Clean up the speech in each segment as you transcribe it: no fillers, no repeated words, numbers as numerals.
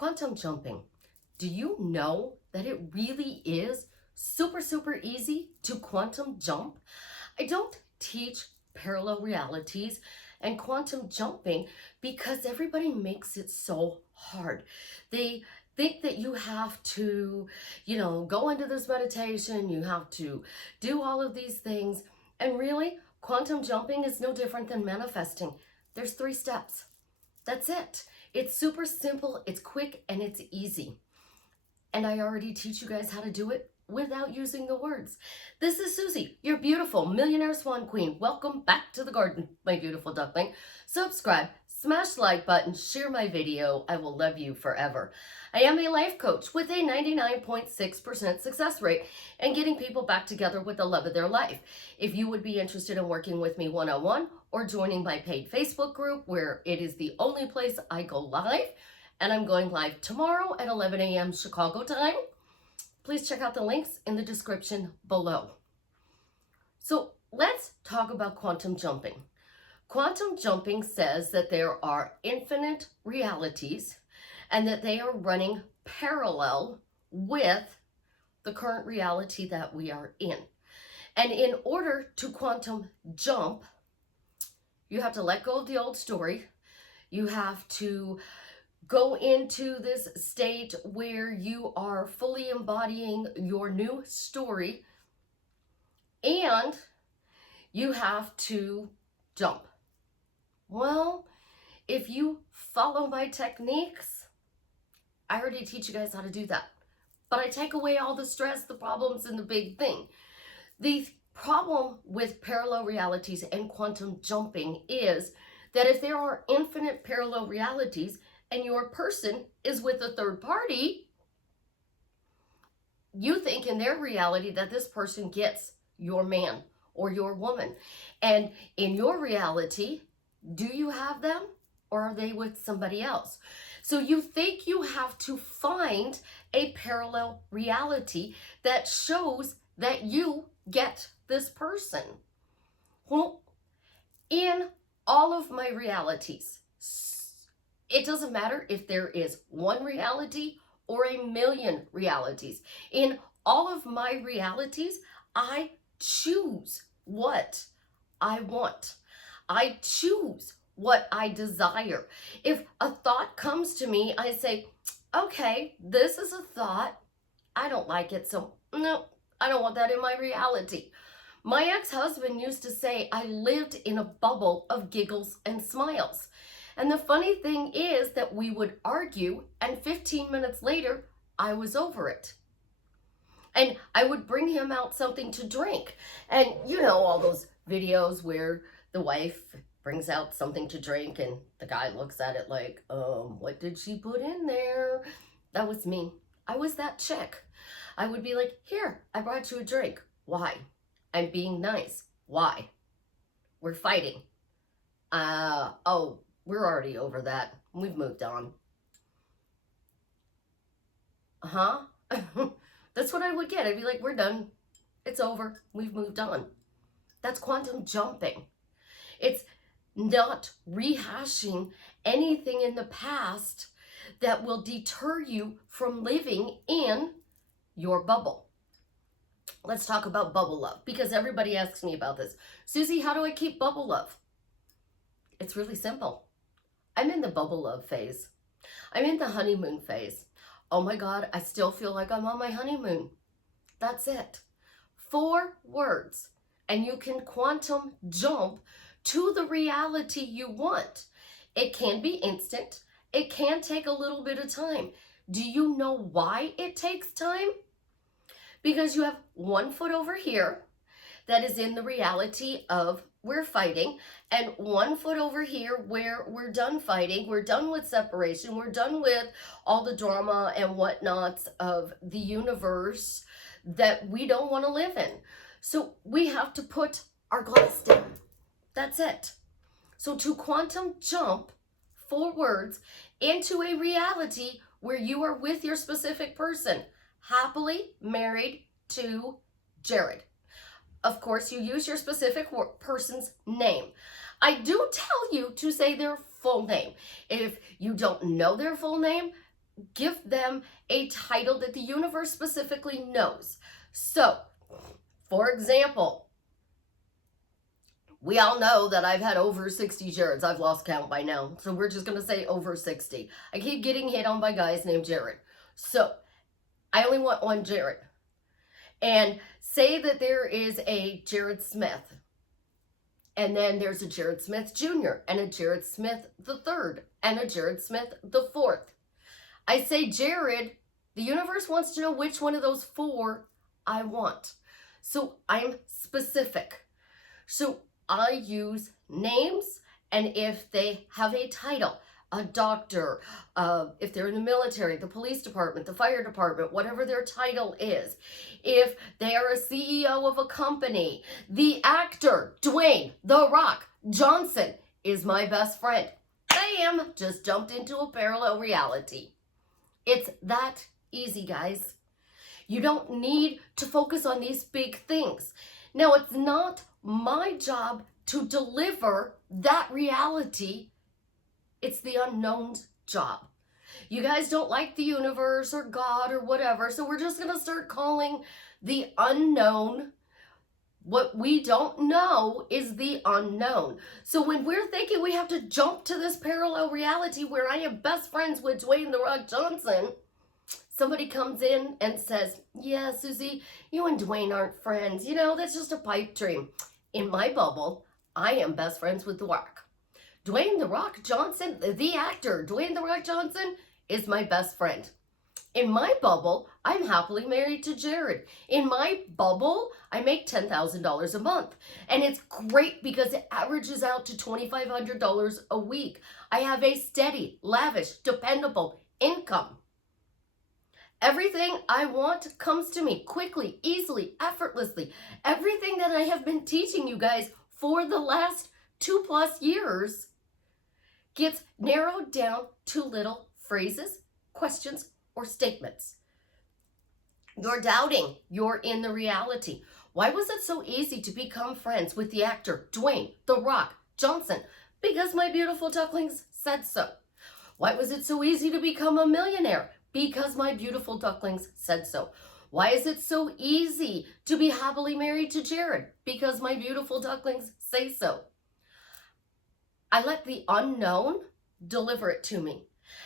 Quantum jumping. Do you know that it really is super, super easy to quantum jump? I don't teach parallel realities and quantum jumping because everybody makes it so hard. They think that you have to, go into this meditation, you have to do all of these things. And really, quantum jumping is no different than manifesting. There's 3 steps. That's it. It's super simple, it's quick, and it's easy. And I already teach you guys how to do it without using the words. This is Susie, your beautiful millionaire swan queen. Welcome back to the garden, my beautiful duckling. Subscribe, smash the like button, share my video. I will love you forever. I am a life coach with a 99.6% success rate and getting people back together with the love of their life. If you would be interested in working with me one-on-one or joining my paid Facebook group, where it is the only place I go live, and I'm going live tomorrow at 11 a.m. Chicago time, please check out the links in the description below. So let's talk about quantum jumping. Quantum jumping says that there are infinite realities and that they are running parallel with the current reality that we are in. And in order to quantum jump, you have to let go of the old story. You have to go into this state where you are fully embodying your new story, and you have to jump. Well, if you follow my techniques, I already teach you guys how to do that. But I take away all the stress, the problems, and the big thing. The problem with parallel realities and quantum jumping is that if there are infinite parallel realities and your person is with a third party, you think in their reality that this person gets your man or your woman. And in your reality, do you have them or are they with somebody else? So you think you have to find a parallel reality that shows that you get this person. Well, in all of my realities, it doesn't matter if there is one reality or a million realities. In all of my realities, I choose what I want. I choose what I desire. If a thought comes to me, I say, okay, this is a thought. I don't like it, so no, I don't want that in my reality. My ex-husband used to say I lived in a bubble of giggles and smiles. And the funny thing is that we would argue, and 15 minutes later, I was over it. And I would bring him out something to drink. And you know, all those videos where the wife brings out something to drink and the guy looks at it like, what did she put in there? That was me. I was that chick. I would be like, here, I brought you a drink. Why? I'm being nice. Why? We're fighting. We're already over that. We've moved on. That's what I would get. I'd be like, we're done. It's over. We've moved on. That's quantum jumping. It's not rehashing anything in the past that will deter you from living in your bubble. Let's talk about bubble love, because everybody asks me about this. Susie, how do I keep bubble love? It's really simple. I'm in the bubble love phase. I'm in the honeymoon phase. Oh my God, I still feel like I'm on my honeymoon. That's it. 4 words, and you can quantum jump to the reality you want. It can be instant. It can take a little bit of time. Do you know why it takes time? Because you have 1 foot over here that is in the reality of we're fighting, and 1 foot over here where we're done fighting, we're done with separation, we're done with all the drama and whatnots of the universe that we don't want to live in. So we have to put our glass down. That's it. So to quantum jump 4 words into a reality where you are with your specific person, happily married to Jared. Of course, you use your specific person's name. I do tell you to say their full name. If you don't know their full name, give them a title that the universe specifically knows. So, for example, we all know that I've had over 60 Jareds. I've lost count by now. So we're just going to say over 60. I keep getting hit on by guys named Jared. So I only want one Jared. And say that there is a Jared Smith. And then there's a Jared Smith Jr. and a Jared Smith the third and a Jared Smith the fourth. I say Jared, the universe wants to know which one of those four I want. So I'm specific. So I use names, and if they have a title, a doctor, if they're in the military, the police department, the fire department, whatever their title is, if they are a CEO of a company, the actor, Dwayne "The Rock" Johnson is my best friend. Bam! Just jumped into a parallel reality. It's that easy, guys. You don't need to focus on these big things. Now, it's not my job to deliver that reality. It's the unknown's job. You guys don't like the universe or God or whatever, so we're just going to start calling the unknown. What we don't know is the unknown. So when we're thinking we have to jump to this parallel reality where I am best friends with Dwayne "The Rock" Johnson, somebody comes in and says, yeah, Susie, you and Dwayne aren't friends. You know, that's just a pipe dream. In my bubble, I am best friends with The Rock. Dwayne "The Rock" Johnson, the actor, Dwayne "The Rock" Johnson, is my best friend. In my bubble, I'm happily married to Jared. In my bubble, I make $10,000 a month. And it's great because it averages out to $2,500 a week. I have a steady, lavish, dependable income. Everything I want comes to me quickly, easily, effortlessly. Everything that I have been teaching you guys for the last 2+ years gets narrowed down to little phrases, questions, or statements. You're doubting you're in the reality. Why was it so easy to become friends with the actor Dwayne "The Rock" Johnson? Because my beautiful ducklings said so. Why was it so easy to become a millionaire? Because my beautiful ducklings said so. Why is it so easy to be happily married to Jared? Because my beautiful ducklings say so. I let the unknown deliver it to me.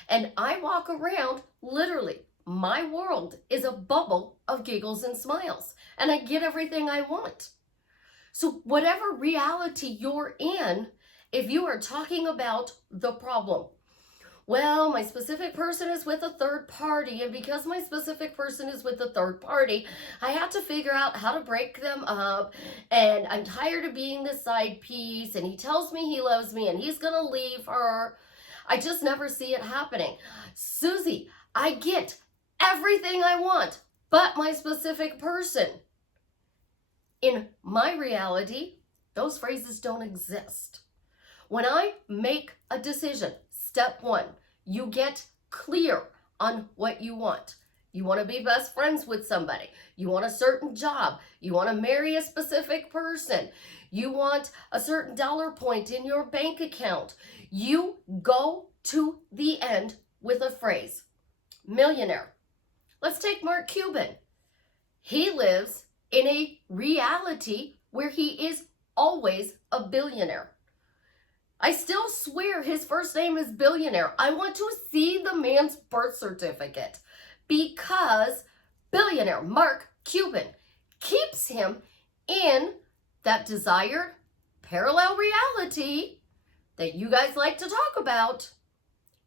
And I walk around, literally, my world is a bubble of giggles and smiles. And I get everything I want. So whatever reality you're in, if you are talking about the problem, well, my specific person is with a third party, and because my specific person is with a third party, I have to figure out how to break them up, and I'm tired of being the side piece, and he tells me he loves me, and he's gonna leave her. I just never see it happening. Susie, I get everything I want, but my specific person. In my reality, those phrases don't exist. When I make a decision, step one, you get clear on what you want. You want to be best friends with somebody. You want a certain job. You want to marry a specific person. You want a certain dollar point in your bank account. You go to the end with a phrase. Millionaire. Let's take Mark Cuban. He lives in a reality where he is always a billionaire. I still swear his first name is Billionaire. I want to see the man's birth certificate because billionaire Mark Cuban keeps him in that desired parallel reality that you guys like to talk about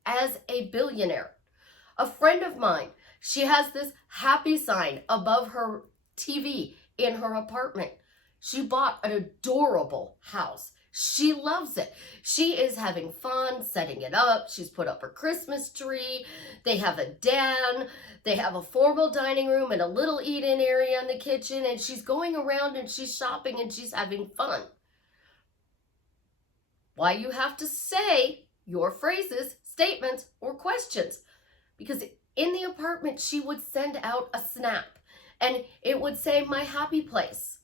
as a billionaire. A friend of mine, she has this happy sign above her TV in her apartment. She bought an adorable house. She loves it. She is having fun setting it up. She's put up her Christmas tree. They have a den. They have a formal dining room and a little eat-in area in the kitchen. And she's going around and she's shopping and she's having fun. Why you have to say your phrases, statements, or questions? Because in the apartment, she would send out a snap and it would say, "My happy place."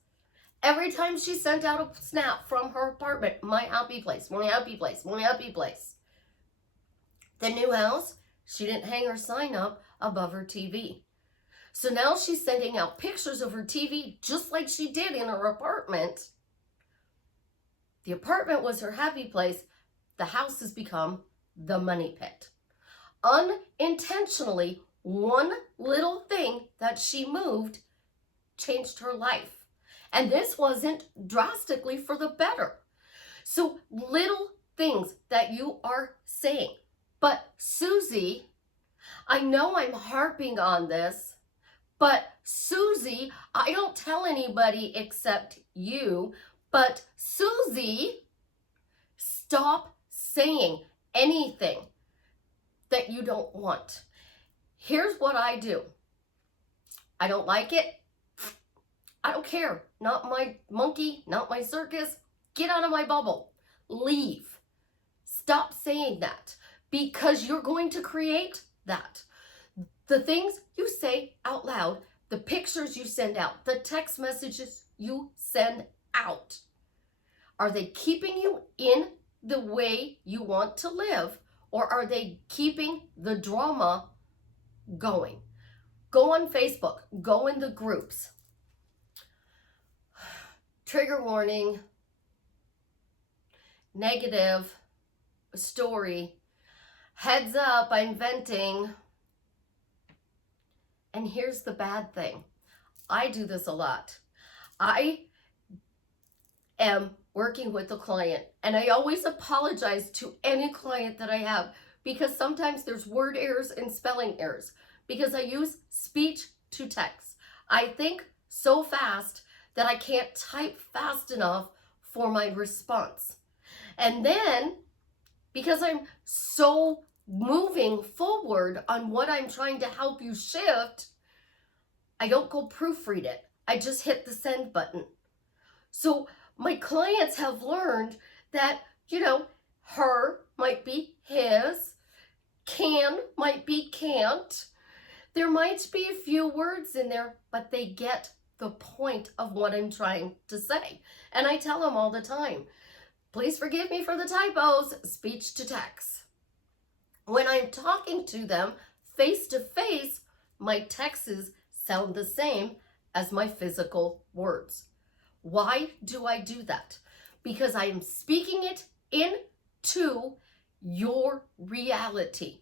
Every time she sent out a snap from her apartment, "My happy place, my happy place, my happy place." The new house, She didn't hang her sign up above her TV. So now she's sending out pictures of her TV just like she did in her apartment. The apartment was her happy place. The house has become the money pit. Unintentionally, one little thing that she moved changed her life. And this wasn't drastically for the better. So little things that you are saying. But Susie, I know I'm harping on this, but Susie, I don't tell anybody except you, but Susie, stop saying anything that you don't want. Here's what I do. I don't like it. I don't care. Not my monkey, not my circus. Get out of my bubble. Leave. Stop saying that, because you're going to create that. The things you say out loud, the pictures you send out, the text messages you send out, are they keeping you in the way you want to live, or are they keeping the drama going? Go on Facebook, go in the groups. Trigger warning, negative story, heads up, I'm venting. And here's the bad thing. I do this a lot. I am working with a client, and I always apologize to any client that I have, because sometimes there's word errors and spelling errors, because I use speech to text. I think so fast that I can't type fast enough for my response. And then, because I'm so moving forward on what I'm trying to help you shift, I don't go proofread it. I just hit the send button. So my clients have learned that, her might be his, can might be can't. There might be a few words in there, but they get the point of what I'm trying to say. And I tell them all the time, please forgive me for the typos, speech to text. When I'm talking to them face to face, my texts sound the same as my physical words. Why do I do that? Because I am speaking it into your reality.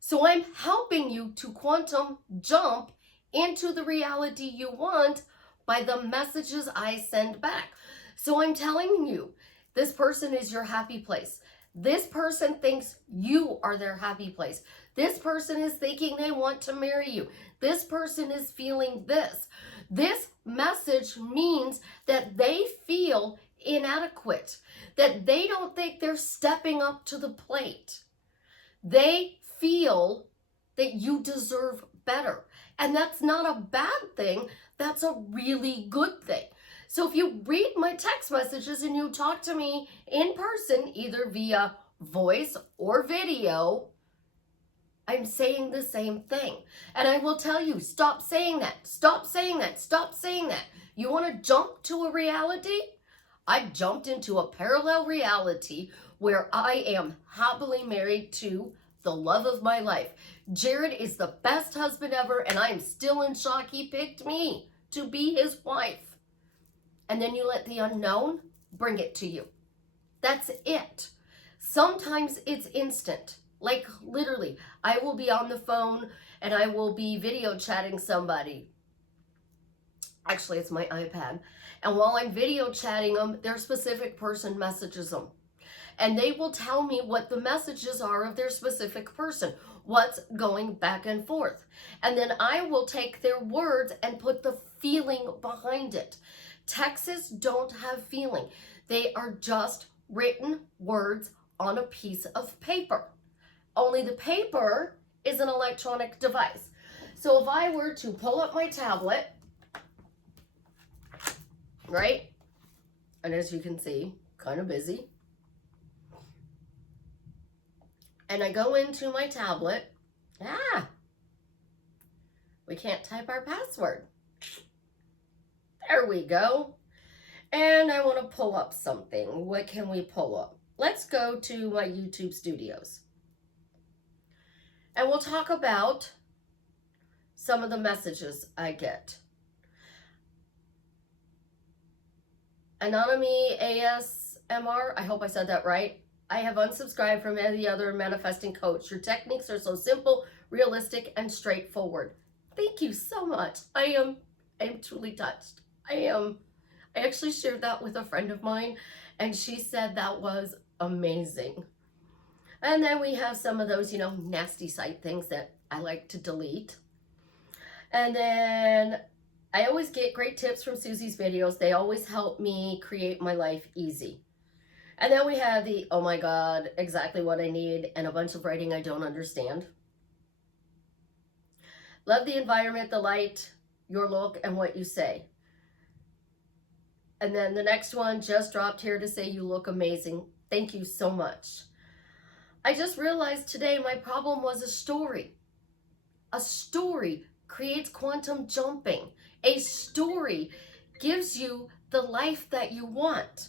So I'm helping you to quantum jump into the reality you want by the messages I send back. So I'm telling you, this person is your happy place. This person thinks you are their happy place. This person is thinking they want to marry you. This person is feeling this. This message means that they feel inadequate, that they don't think they're stepping up to the plate. They feel that you deserve better. And that's not a bad thing. That's a really good thing. So if you read my text messages and you talk to me in person, either via voice or video, I'm saying the same thing. And I will tell you, stop saying that. Stop saying that. Stop saying that. You want to jump to a reality? I jumped into a parallel reality where I am happily married to the love of my life. Jared is the best husband ever, and I am still in shock he picked me to be his wife. And then you let the unknown bring it to you. That's it. Sometimes it's instant. Like literally, I will be on the phone and I will be video chatting somebody. Actually, it's my iPad. And while I'm video chatting them, their specific person messages them. And they will tell me what the messages are of their specific person, what's going back and forth. And then I will take their words and put the feeling behind it. Texts don't have feeling. They are just written words on a piece of paper. Only the paper is an electronic device. So if I were to pull up my tablet, right? And as you can see, kind of busy. And I go into my tablet. We can't type our password. There we go. And I want to pull up something. What can we pull up? Let's go to my YouTube studios. And we'll talk about some of the messages I get. Anonymous ASMR, I hope I said that right. I have unsubscribed from any other manifesting coach. Your techniques are so simple, realistic, and straightforward. Thank you so much. I am truly touched. I actually shared that with a friend of mine, and she said that was amazing. And then we have some of those, nasty site things that I like to delete. And then I always get great tips from Susie's videos. They always help me create my life easy. And then we have the, oh my God, exactly what I need, and a bunch of writing I don't understand. Love the environment, the light, your look, and what you say. And then the next one just dropped here to say you look amazing. Thank you so much. I just realized today my problem was a story. A story creates quantum jumping. A story gives you the life that you want.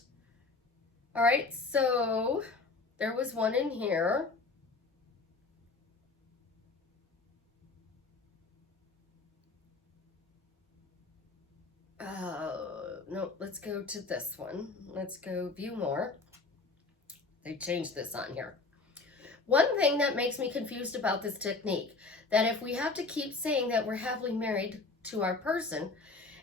All right, so there was one in here. No, let's go to this one. Let's go view more. They changed this on here. One thing that makes me confused about this technique, that if we have to keep saying that we're happily married to our person,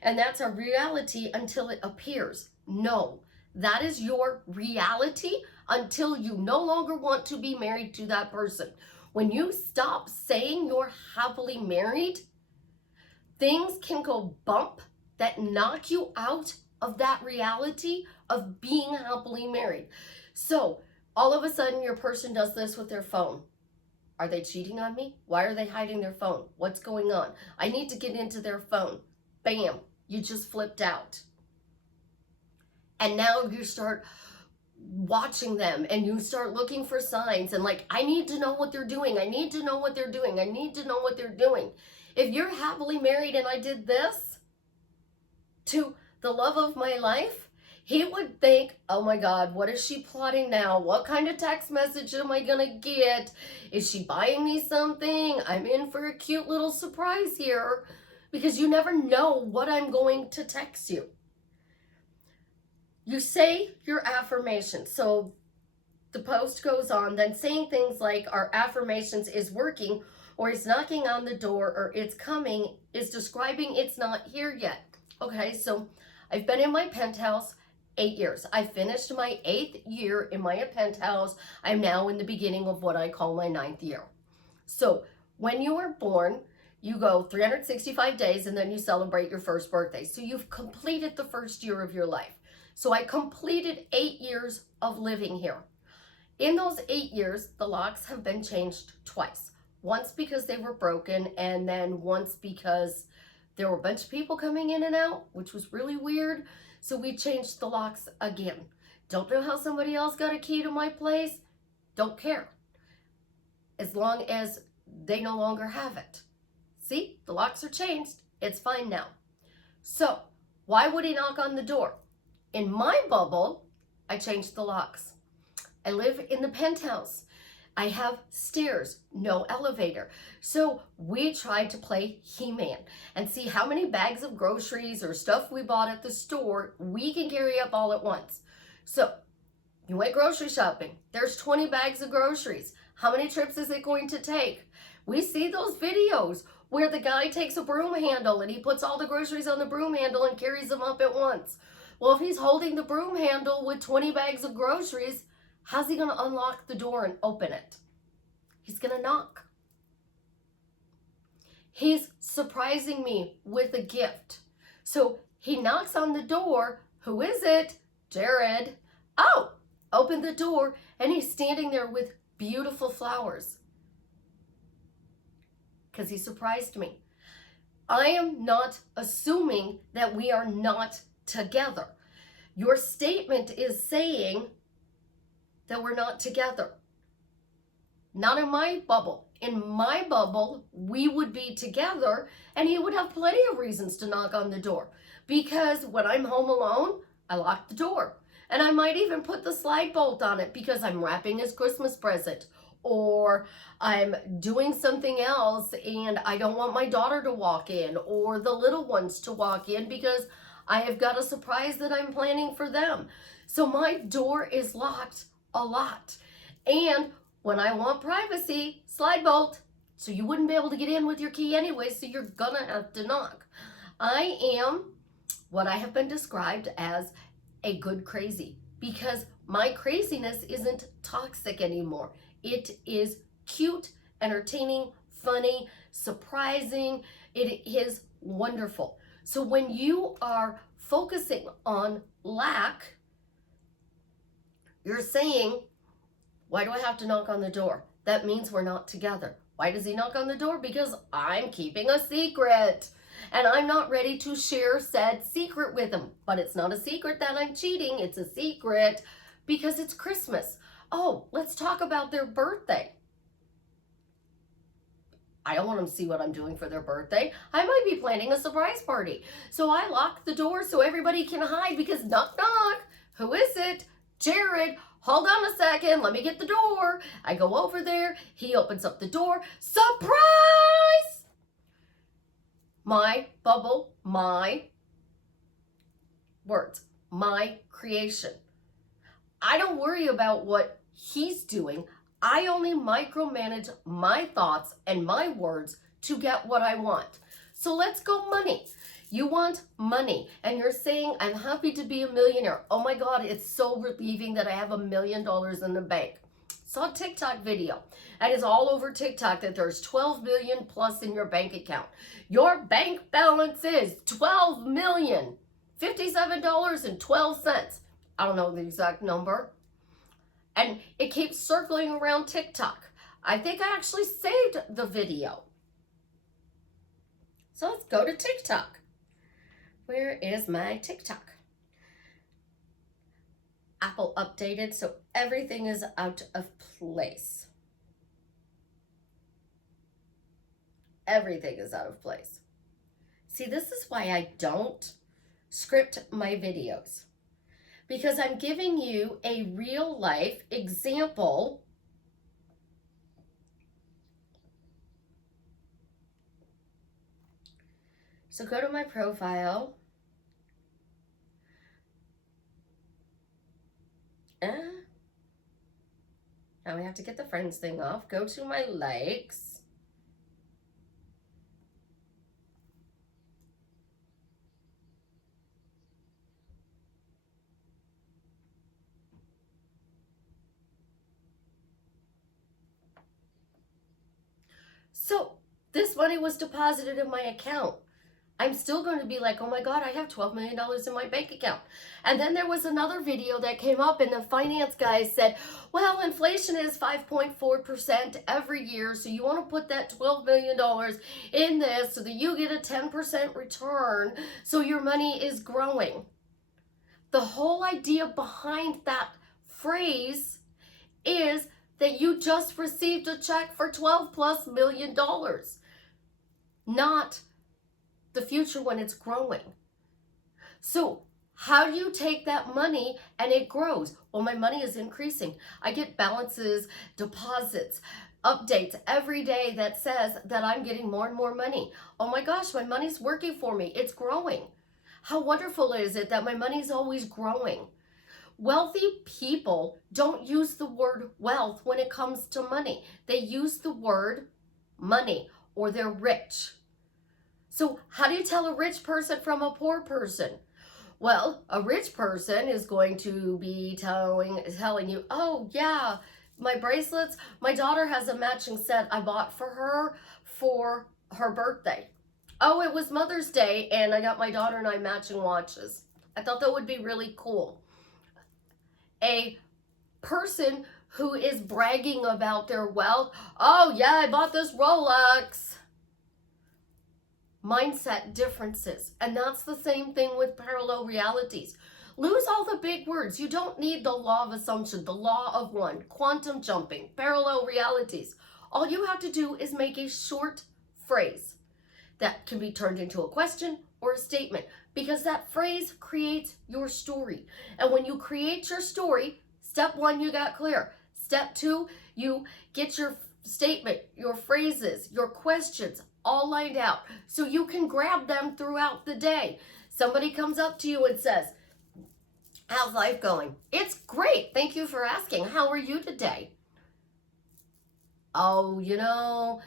and that's our reality until it appears. No, that is your reality until you no longer want to be married to that person. When you stop saying you're happily married, things can go bump that knock you out of that reality of being happily married. So all of a sudden your person does this with their phone. Are they cheating on me? Why are they hiding their phone? What's going on? I need to get into their phone. Bam, you just flipped out. And now you start watching them and you start looking for signs and like, I need to know what they're doing. I need to know what they're doing. I need to know what they're doing. If you're happily married and I did this to the love of my life, he would think, oh my God, what is she plotting now? What kind of text message am I going to get? Is she buying me something? I'm in for a cute little surprise here, because you never know what I'm going to text you. You say your affirmations. So the post goes on, then saying things like our affirmations is working, or it's knocking on the door, or it's coming, is describing it's not here yet. Okay, so I've been in my penthouse 8 years. I finished my 8th year in my penthouse. I'm now in the beginning of what I call my 9th year. So when you were born, you go 365 days and then you celebrate your first birthday. So you've completed the first year of your life. So I completed 8 years of living here. In those 8 years, the locks have been changed twice. Once because they were broken, and then once because there were a bunch of people coming in and out, which was really weird. So we changed the locks again. Don't know how somebody else got a key to my place. Don't care. As long as they no longer have it. See, the locks are changed. It's fine now. So why would he knock on the door? In my bubble, I changed the locks. I live in the penthouse. I have stairs, no elevator. So we tried to play He-Man and see how many bags of groceries or stuff we bought at the store we can carry up all at once. So you went grocery shopping. There's 20 bags of groceries. How many trips is it going to take? We see those videos where the guy takes a broom handle and he puts all the groceries on the broom handle and carries them up at once. Well, if he's holding the broom handle with 20 bags of groceries, how's he going to unlock the door and open it? He's going to knock. He's surprising me with a gift. So he knocks on the door. Who is it? Jared. Oh, open the door. And he's standing there with beautiful flowers. Because he surprised me. I am not assuming that we are not together. Your statement is saying that we're not together. Not in my bubble. In my bubble, we would be together, and he would have plenty of reasons to knock on the door. Because when I'm home alone, I lock the door. And I might even put the slide bolt on it because I'm wrapping his Christmas present. or I'm doing something else and I don't want my daughter to walk in or the little ones to walk in because I have got a surprise that I'm planning for them. So my door is locked a lot. And when I want privacy, slide bolt. So you wouldn't be able to get in with your key anyway, so you're gonna have to knock. I am what I have been described as a good crazy because my craziness isn't toxic anymore. It is cute, entertaining, funny, surprising. It is wonderful. So when you are focusing on lack, you're saying, why do I have to knock on the door? That means we're not together. Why does he knock on the door? Because I'm keeping a secret. And I'm not ready to share said secret with him. But it's not a secret that I'm cheating. It's a secret because it's Christmas. Oh, let's talk about their birthday. I don't want them to see what I'm doing for their birthday. I might be planning a surprise party. So I lock the door so everybody can hide because knock, knock. Who is it? Jared. Hold on a second. Let me get the door. I go over there. He opens up the door. Surprise! My bubble, my words, my creation. I don't worry about what he's doing. I only micromanage my thoughts and my words to get what I want. So let's go money. You want money and you're saying, I'm happy to be a millionaire. Oh my God, it's so relieving that I have $1 million in the bank. Saw a TikTok video and it's all over TikTok that there's 12 million plus in your bank account. Your bank balance is $12,057.12. I don't know the exact number. And it keeps circling around TikTok. I think I actually saved the video. So let's go to TikTok. Where is my TikTok? Apple updated, so everything is out of place. Everything is out of place. See, this is why I don't script my videos. Because I'm giving you a real life example so go to my profile. Now we have to get the friends thing off. Go to my likes. So this money was deposited in my account. I'm still going to be like, oh my God, I have $12 million in my bank account. And then there was another video that came up and the finance guy said, well, inflation is 5.4% every year. So you want to put that $12 million in this so that you get a 10% return. So your money is growing. The whole idea behind that phrase is that you just received a check for $12+ million, not the future when it's growing. So how do you take that money and it grows? Well, my money is increasing. I get balances, deposits, updates every day that says that I'm getting more and more money. Oh my gosh, my money's working for me. It's growing. How wonderful is it that my money's always growing? Wealthy people don't use the word wealth when it comes to money. They use the word money or they're rich. So how do you tell a rich person from a poor person? Well, a rich person is going to be telling you, oh yeah, my bracelets, my daughter has a matching set I bought for her birthday. Oh, it was Mother's Day and I got my daughter and I matching watches. I thought that would be really cool. A person who is bragging about their wealth, oh yeah, I bought this Rolex. Mindset differences. And that's the same thing with parallel realities. Lose all the big words. You don't need the law of assumption, the law of one, quantum jumping, parallel realities. All you have to do is make a short phrase that can be turned into a question or a statement, because that phrase creates your story. And when you create your story, step one, you got clear. Step 2, you get your statement, your phrases, your questions all lined out so you can grab them throughout the day. Somebody comes up to you and says, how's life going? It's great. Thank you for asking. How are you today? Oh,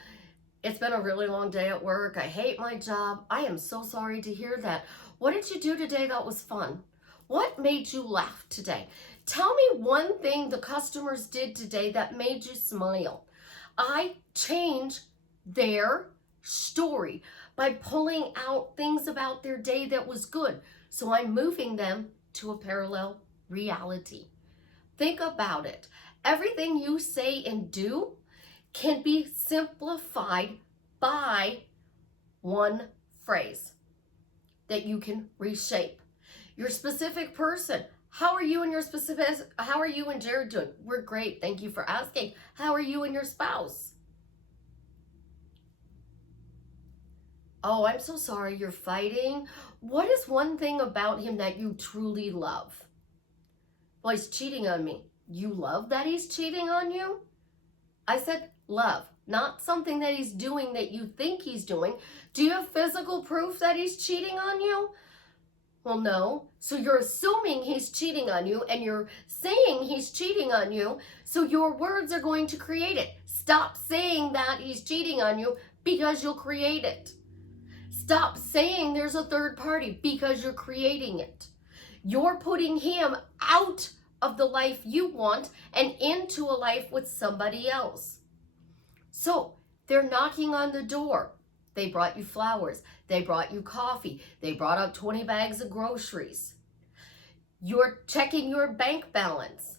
it's been a really long day at work. I hate my job. I am so sorry to hear that. What did you do today that was fun? What made you laugh today? Tell me one thing the customers did today that made you smile. I change their story by pulling out things about their day that was good. So I'm moving them to a parallel reality. Think about it. Everything you say and do can be simplified by one phrase that you can reshape. Your specific person. How are you and Jared doing? We're great. Thank you for asking. How are you and your spouse? Oh, I'm so sorry you're fighting. What is one thing about him that you truly love? Well, he's cheating on me. You love that he's cheating on you? I said love, not something that he's doing that you think he's doing. Do you have physical proof that he's cheating on you? Well, no. So you're assuming he's cheating on you and you're saying he's cheating on you. So your words are going to create it. Stop saying that he's cheating on you because you'll create it. Stop saying there's a third party because you're creating it. You're putting him out of the life you want and into a life with somebody else. So they're knocking on the door. They brought you flowers. They brought you coffee. They brought out 20 bags of groceries. You're checking your bank balance.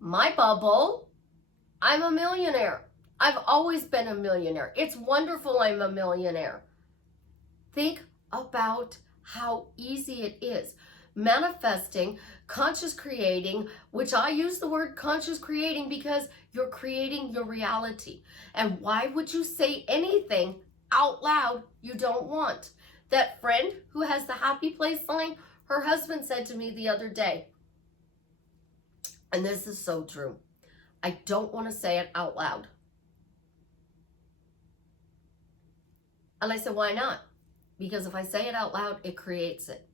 My bubble, I'm a millionaire. I've always been a millionaire. It's wonderful I'm a millionaire. Think about how easy it is. Manifesting, conscious creating, which I use the word conscious creating because you're creating your reality. And why would you say anything out loud you don't want? That friend who has the happy place sign, her husband said to me the other day, and this is so true, I don't want to say it out loud. And I said, why not? Because if I say it out loud, it creates it.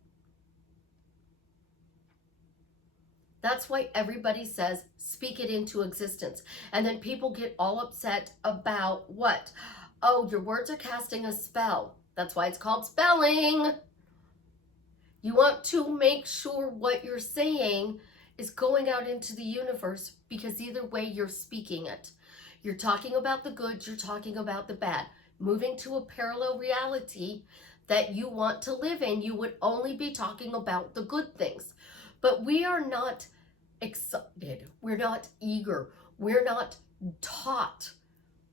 That's why everybody says, speak it into existence. And then people get all upset about what? Oh, your words are casting a spell. That's why it's called spelling. You want to make sure what you're saying is going out into the universe because either way you're speaking it. You're talking about the good, you're talking about the bad. Moving to a parallel reality that you want to live in, you would only be talking about the good things. But we are not excited. We're not eager. We're not taught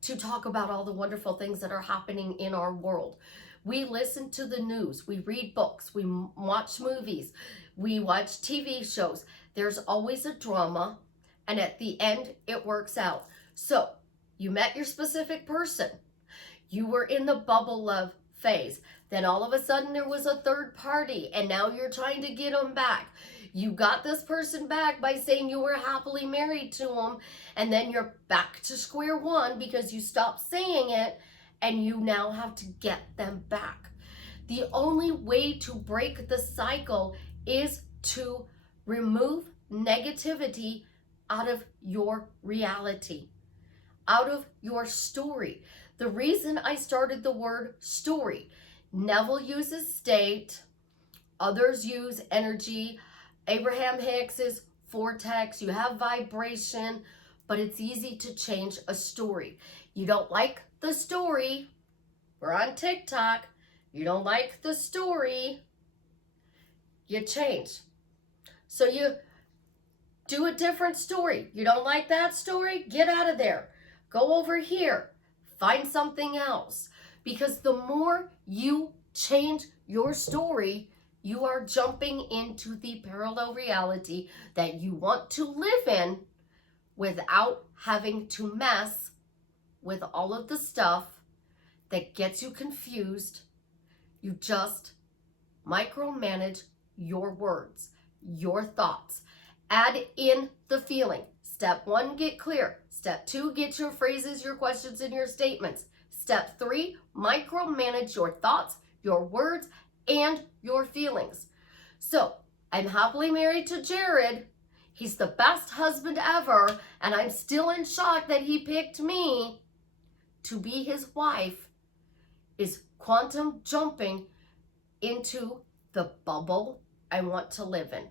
to talk about all the wonderful things that are happening in our world. We listen to the news. We read books. We watch movies. We watch TV shows. There's always a drama, and at the end, it works out. So you met your specific person. You were in the bubble love phase. Then all of a sudden there was a third party and now you're trying to get them back. You got this person back by saying you were happily married to them, and then you're back to square one because you stopped saying it and you now have to get them back. The only way to break the cycle is to remove negativity out of your reality, out of your story. The reason I started the word story, Neville uses state, others use energy, Abraham Hicks is vortex, you have vibration, but it's easy to change a story. You don't like the story, we're on TikTok, you don't like the story, you change. So you do a different story. You don't like that story? Get out of there. Go over here. Find something else. Because the more you change your story, you are jumping into the parallel reality that you want to live in without having to mess with all of the stuff that gets you confused. You just micromanage your words, your thoughts. Add in the feeling. Step 1, get clear. Step 2, get your phrases, your questions, and your statements. Step 3, micromanage your thoughts, your words, and your feelings. So, I'm happily married to Jared. He's the best husband ever, and I'm still in shock that he picked me to be his wife. Is quantum jumping into the bubble I want to live in.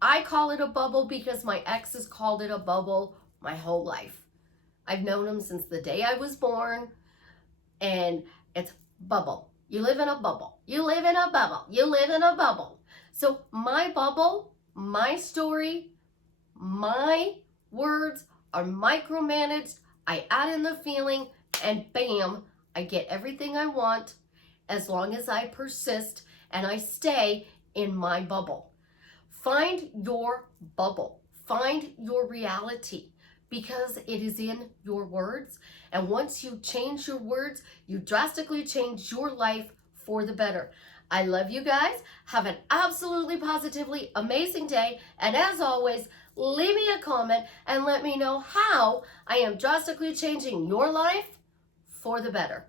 I call it a bubble because my ex has called it a bubble my whole life. I've known him since the day I was born, and it's bubble. You live in a bubble. You live in a bubble. You live in a bubble. So my bubble, my story, my words are micromanaged. I add in the feeling, and bam, I get everything I want as long as I persist and I stay in my bubble. Find your bubble. Find your reality, because it is in your words. And once you change your words, you drastically change your life for the better. I love you guys. Have an absolutely positively amazing day. And as always, leave me a comment and let me know how I am drastically changing your life for the better.